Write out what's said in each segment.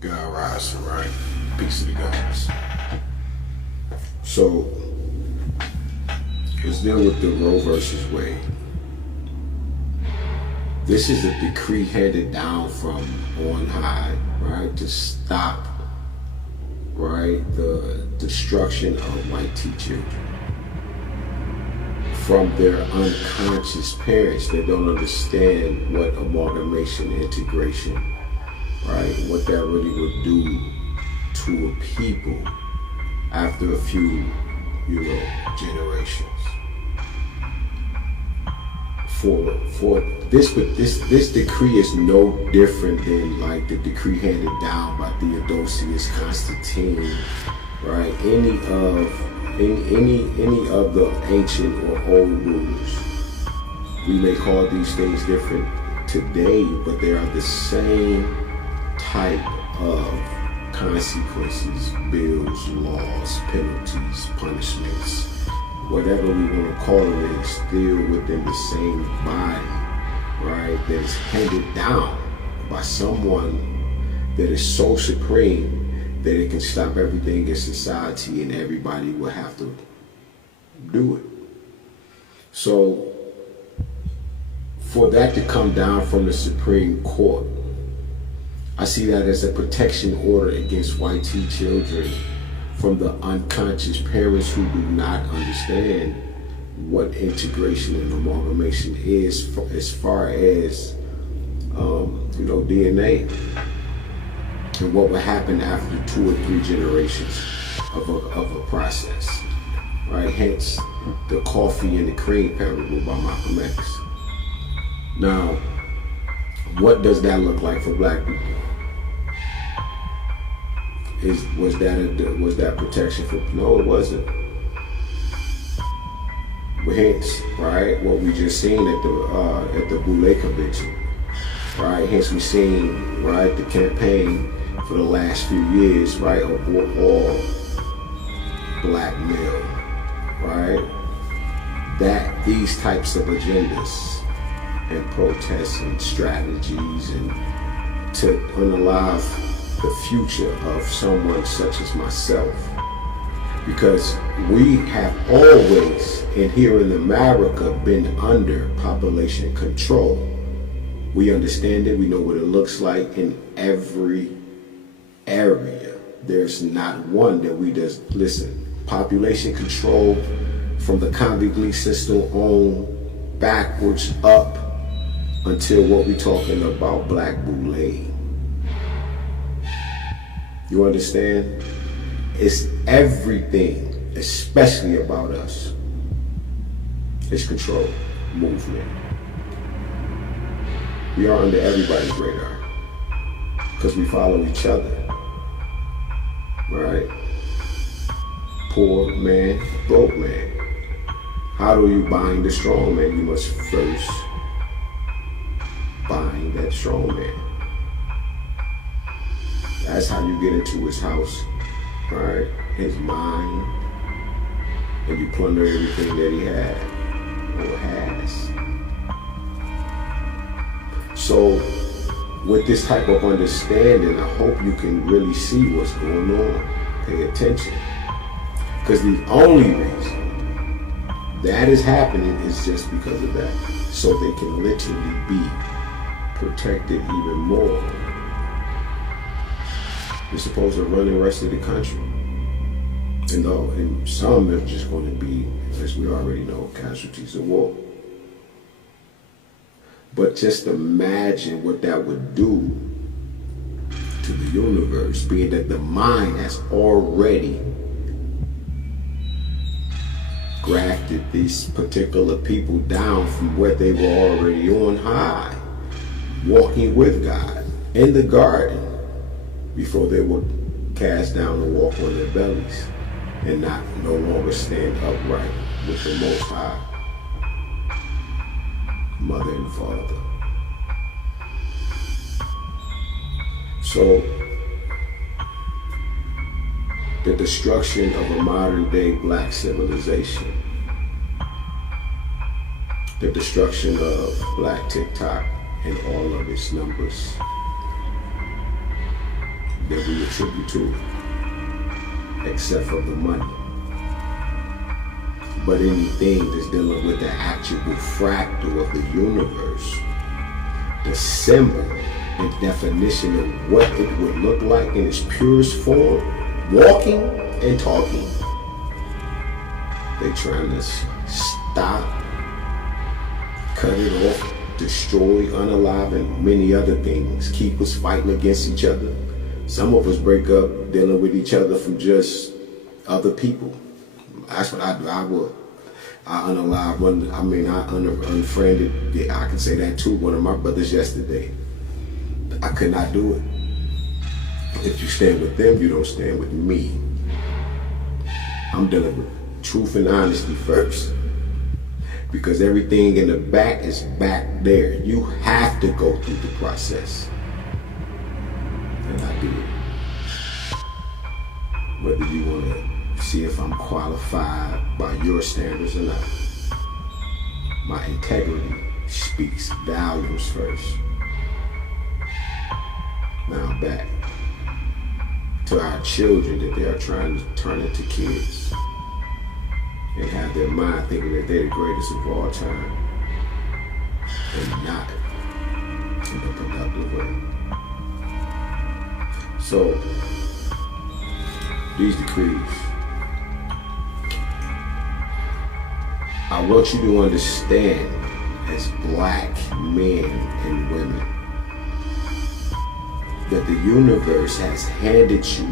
God rising, right? Peace to the gods. So let's deal with the Roe versus Wade. This is a decree handed down from on high, right, to stop, right, the destruction of white children from their unconscious parents that don't understand what amalgamation integration, right, what that really would do to a people after a few, generations. For this decree is no different than like the decree handed down by Theodosius Constantine, right? Any of the ancient or old rulers. We may call these things different today, but they are the same type of consequences, bills, laws, penalties, punishments, whatever we want to call it, is still within the same body, right? That is handed down by someone that is so supreme that it can stop everything in society and everybody will have to do it. So for that to come down from the Supreme Court, I see that as a protection order against white children from the unconscious parents who do not understand what integration and amalgamation is as far as DNA and what would happen after 2 or 3 generations of a process, right? Hence the coffee and the cream parable by Malcolm X. Now, what does that look like for black people? Was that protection for? No, it wasn't. Hence, right, what we just seen at the Boulay Convention, right? Hence, we seen, right, the campaign for the last few years, right, of all black male, right? That these types of agendas and protests and strategies and to unalive the future of someone such as myself, because we have always, and here in America, been under population control. We understand it, we know what it looks like in every area. There's not one that we just, listen, population control from the convict lease system on backwards up until what we talking about, Black Boulay. You understand? It's everything, especially about us. It's control, movement. We are under everybody's radar because we follow each other, right? Poor man, broke man. How do you bind the strong man? You must first bind that strong man. That's how you get into his house, right? His mind, and you plunder everything that he had or has. So with this type of understanding, I hope you can really see what's going on. Pay attention. Because the only reason that is happening is just because of that. So they can literally be protected even more. They're supposed to run the rest of the country. And some are just going to be, as we already know, casualties of war. But just imagine what that would do to the universe, being that the mind has already grafted these particular people down from where they were already on high, walking with God in the garden, before they were cast down and walk on their bellies and no longer stand upright with the Most High, Mother and Father. So the destruction of a modern day black civilization, the destruction of black TikTok and all of its numbers, that we attribute to it, except for the money. But anything that's dealing with the actual fractal of the universe, the symbol and definition of what it would look like in its purest form, walking and talking, they trying to stop, cut it off, destroy, unalive, and many other things, keep us fighting against each other. Some of us break up dealing with each other from just other people. That's what I do. I unalive one. I mean, I unfriended. Yeah, I can say that too. One of my brothers yesterday. I could not do it. If you stand with them, you don't stand with me. I'm dealing with truth and honesty first, because everything in the back is back there. You have to go through the process, and I did. Whether you want to see if I'm qualified by your standards or not. My integrity speaks volumes first. Now back to our children that they are trying to turn into kids and have their mind thinking that they're the greatest of all time and not in a productive way. So these decrees, I want you to understand as black men and women that the universe has handed you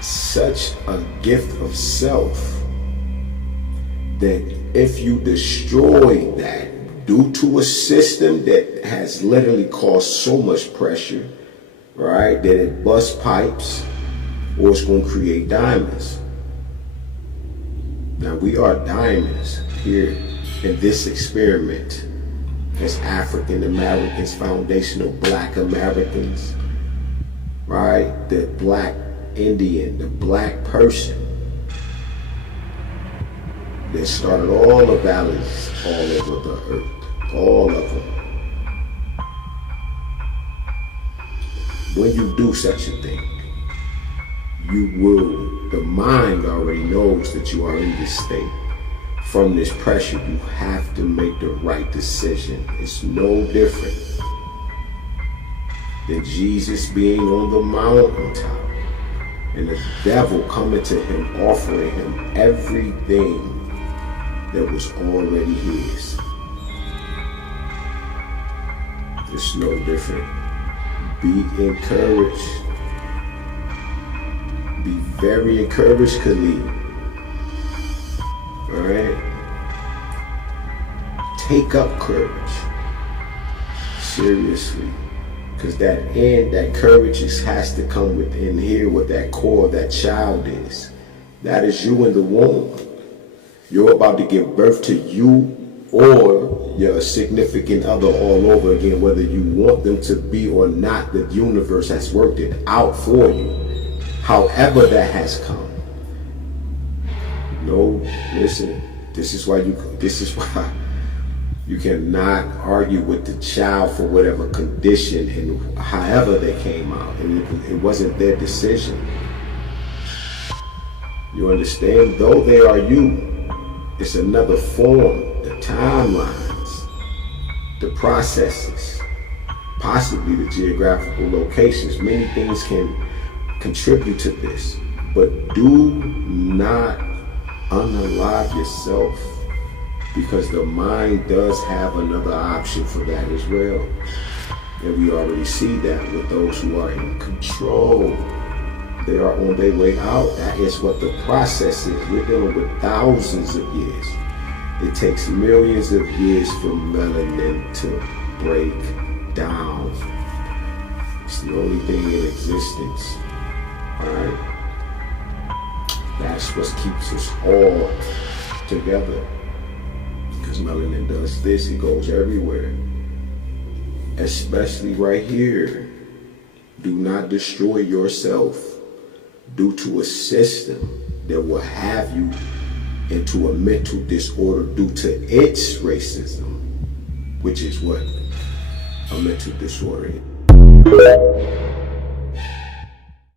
such a gift of self that if you destroy that due to a system that has literally caused so much pressure, right, that it busts pipes or it's going to create diamonds. Now we are diamonds here in this experiment as African Americans, foundational black Americans, right? The black Indian, the black person that started all the valleys all over the earth, all of them. When you do such a thing, you will, the mind already knows that you are in this state. From this pressure, you have to make the right decision. It's no different than Jesus being on the mountaintop and the devil coming to him, offering him everything that was already his. It's no different. Be encouraged. Be very encouraged, Khalid. All right? Take up courage. Seriously. Because that courage has to come within here, what that core of that child is. That is you in the womb. You're about to give birth to you or your significant other all over again, whether you want them to be or not. The universe has worked it out for you. However that has come. No, listen, this is why you cannot argue with the child for whatever condition and however they came out. And it wasn't their decision. You understand? Though they are you, it's another form. The timelines, the processes, possibly the geographical locations. Many things can contribute to this, but do not unalive yourself, because the mind does have another option for that as well. And we already see that with those who are in control. They are on their way out. That is what the process is. We're dealing with thousands of years. It takes millions of years for melanin to break down. It's the only thing in existence. Alright? That's what keeps us all together. Because melanin does this, it goes everywhere. Especially right here. Do not destroy yourself due to a system that will have you into a mental disorder due to its racism, which is what a mental disorder is.